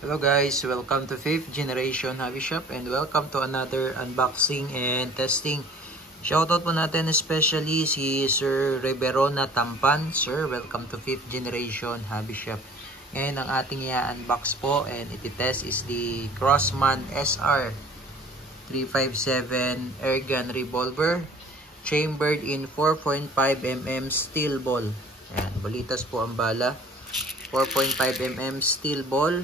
Hello guys, welcome to 5th Generation Hobby Shop and welcome to another unboxing and testing. Shoutout po natin especially si Sir Reverona Tampan. Sir, welcome to 5th Generation Hobby Shop. And ang ating i-unbox po and iti-test is the Crossman SR 357 Airgun Revolver chambered in 4.5mm steel ball. Ayan, balitas po ang bala. 4.5mm steel ball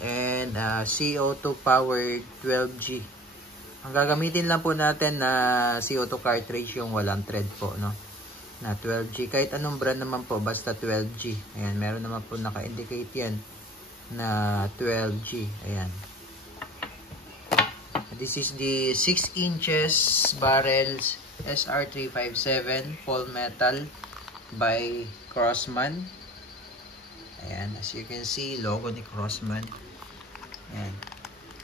and CO2 powered 12G. Ang gagamitin lang po natin na CO2 cartridge yung walang thread po, no? Na 12G. Kahit anong brand naman po, basta 12G. Ayan, meron naman po naka-indicate yan na 12G. Ayan. This is the 6 inches barrels SR357 full metal by Crossman. Ayan, as you can see, logo ni Crossman. Ayan.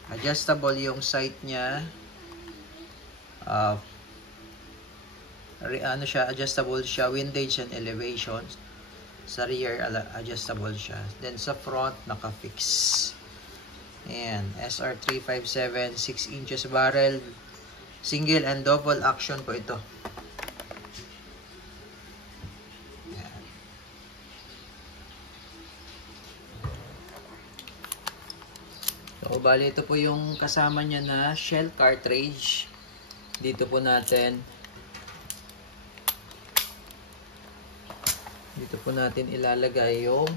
Adjustable yung sight niya. Adjustable siya, windage and elevation. Sa rear, adjustable siya. Then sa front, naka-fix. Ayan, SR357, 6 inches barrel. Single and double action po ito. So, bali ito po yung kasama niya na shell cartridge. Dito po natin ilalagay yung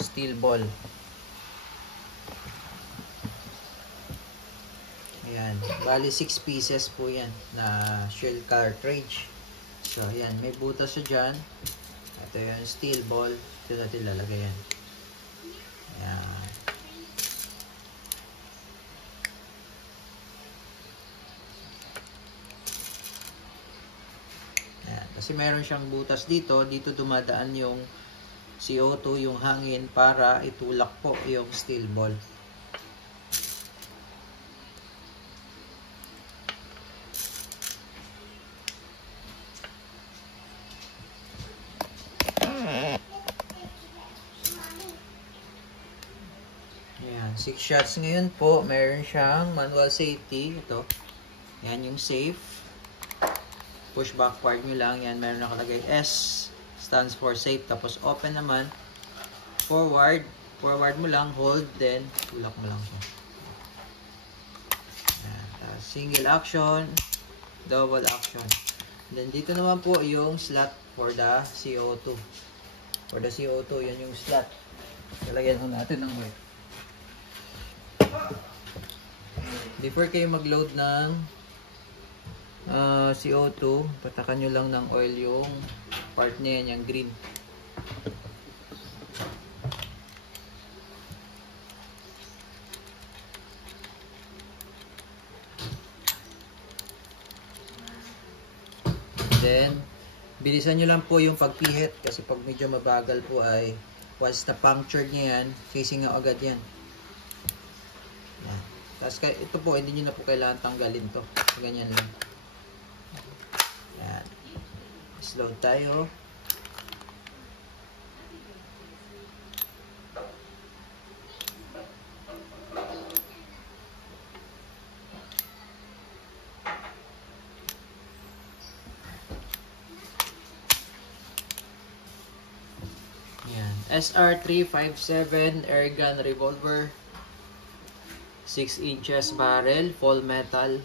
steel ball. Ayan, bali 6 pieces po yan na shell cartridge. So, ayan, may butas siya dyan. Ito yung steel ball. Ito natin ilalagay yan. Ayan. Kasi meron siyang butas dito dumadaan yung CO2, yung hangin para itulak po yung steel ball. Ayan, 6 shots ngayon po. Meron siyang manual safety. Ito. Ayan yung safe. Push backward nyo lang. Yan, meron nakalagay S. Stands for safe. Tapos open naman. Forward. Forward mo lang. Hold. Then, tulak mo lang siya. Yan. Single action. Double action. Then, dito naman po yung slot for the CO2. For the CO2, yan yung slot. Lalagyan ko natin ng oil. Before kayo mag-load ng CO2, patakan nyo lang ng oil yung part niya yan, yung green. Then, bilisan nyo lang po yung pagpihit kasi pag medyo mabagal po ay once na punctured niya yan, facing agad yan. Yan. Tapos ito po, hindi nyo na po kailangan tanggalin to. Ganyan lang. Yan. Slow tayo. Yan. SR357 Airgun Revolver. 6 inches barrel, full metal.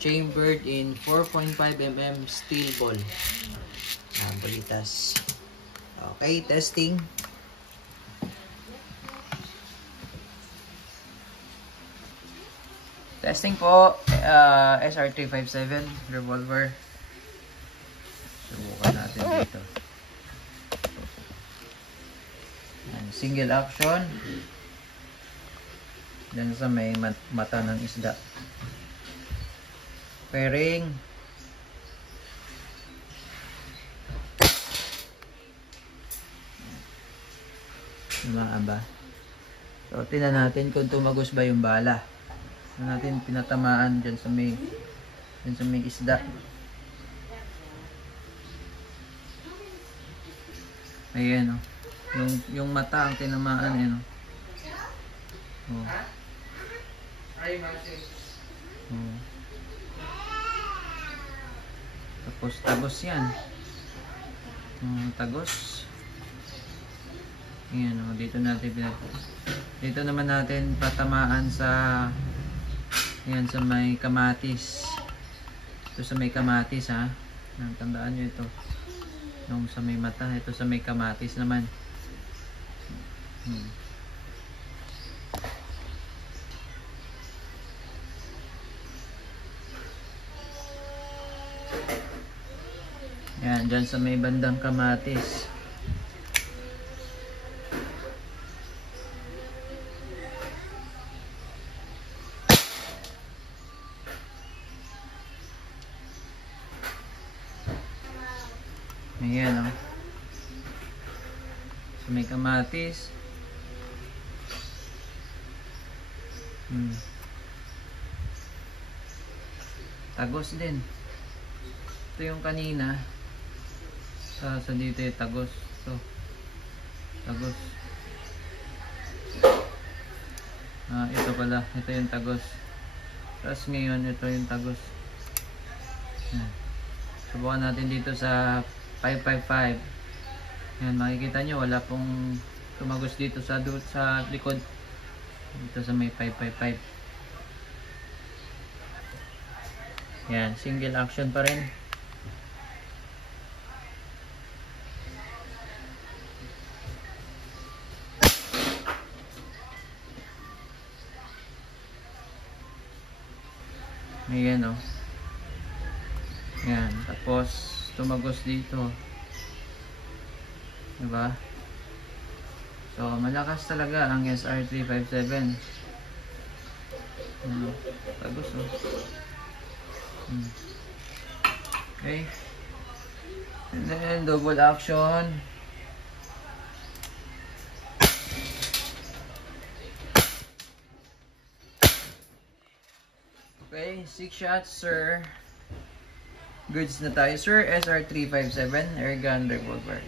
Chambered in 4.5mm steel ball. Balitas. Okay, testing. Testing po. SR357 revolver. Subukan natin dito. Single action. Diyan sa may mata ng isda. Pairing. Ba? So, tingnan natin kung tumagos ba yung bala. Tingnan natin pinatamaan dyan sa may isda. Ayan, oh. Yung mata ang tinamaan eh, no? Oh. Oh. Tapos tagos yan. Tagos. Ayan, oh, dito naman natin patamaan sa ayan, sa may kamatis. Ito sa may kamatis, ha. Tandaan nyo ito. Yung sa may mata, ito sa may kamatis naman. Yan, dyan sa may bandang kamatis. Ayan, oh. Sa may kamatis. Tagos din. Ito yung kanina. Sa dito yung tagos. Ito. Tagos. Ito pala. Ito yung tagos. Tapos ngayon, ito yung tagos. Subukan natin dito sa 555. Yan, makikita nyo wala pong tumagos dito sa likod. Dito sa may 555. Yan, single action pa rin. Ayan, oh. Yan, tapos tumagos dito. Diba? So, malakas talaga ang SR357. Tagos, oh. Okay. And then, double action. Okay, 6 shots, sir. Goods na tayo, sir. SR357 airgun revolver.